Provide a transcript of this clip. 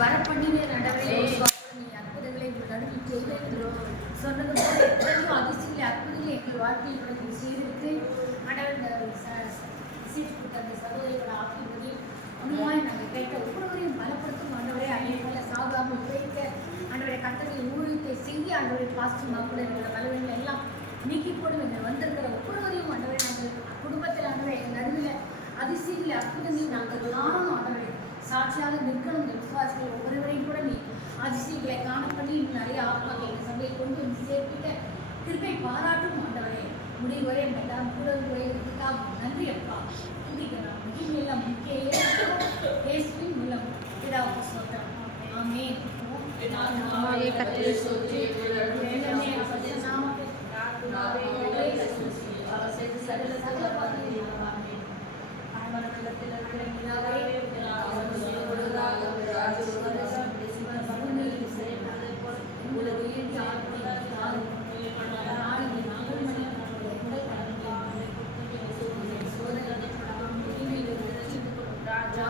வரப்பண்ணின நடவடிக்கை நீ அற்புதங்களை நடுவில் செய்தோ சொன்னது போல எத்தனையோ அதிசயங்களை அற்புதங்களை எங்கள் வாழ்க்கையில் கூட நீங்கள் செய்திருக்கு. ஆண்டவர் சீர்திருத்த அந்த சகோதரிகளை ஆக்கியபடி உண்மையாக நாங்கள் கேட்ட ஒவ்வொருவரையும் பலப்படுத்தும். ஆண்டவரை அதேபோல சாகாமல் உழைத்த ஆண்டவரை கத்தனை ஊழியத்தை செய்தி ஆண்டவரை பாசிட்டிவ் கூட எங்களோட பலவீனங்கள் எல்லாம் நீக்கி போடும். எங்கள் வந்திருக்கிற ஒவ்வொருவரையும் ஆண்டவரை நாங்கள் குடும்பத்தில் ஆண்டவரை எங்கள் நடுவில் அதிசயங்களை அற்புதங்களை நாங்கள் காணணும். ஆண்டவரை சாட்சியாக நிற்கணும். இந்த விசுவாசிகள் ஒவ்வொருவரையும் கூட நீ அதிசயங்களை காணப்படி நிறைய ஆத்மாக்கள் எங்கள் சபையை கொண்டு வந்து சேர்ப்பிட்ட திருப்பை பாராட்டும். ஆண்டவரை முடிவு வரை எல்லாம் கூட நன்றி அப்பா. துதிக்கலாம் எல்லாம் முக்கிய இயேசுவின் மூலம் பிதாவுக்கு சொல்றோம். ஆமென். ராஜா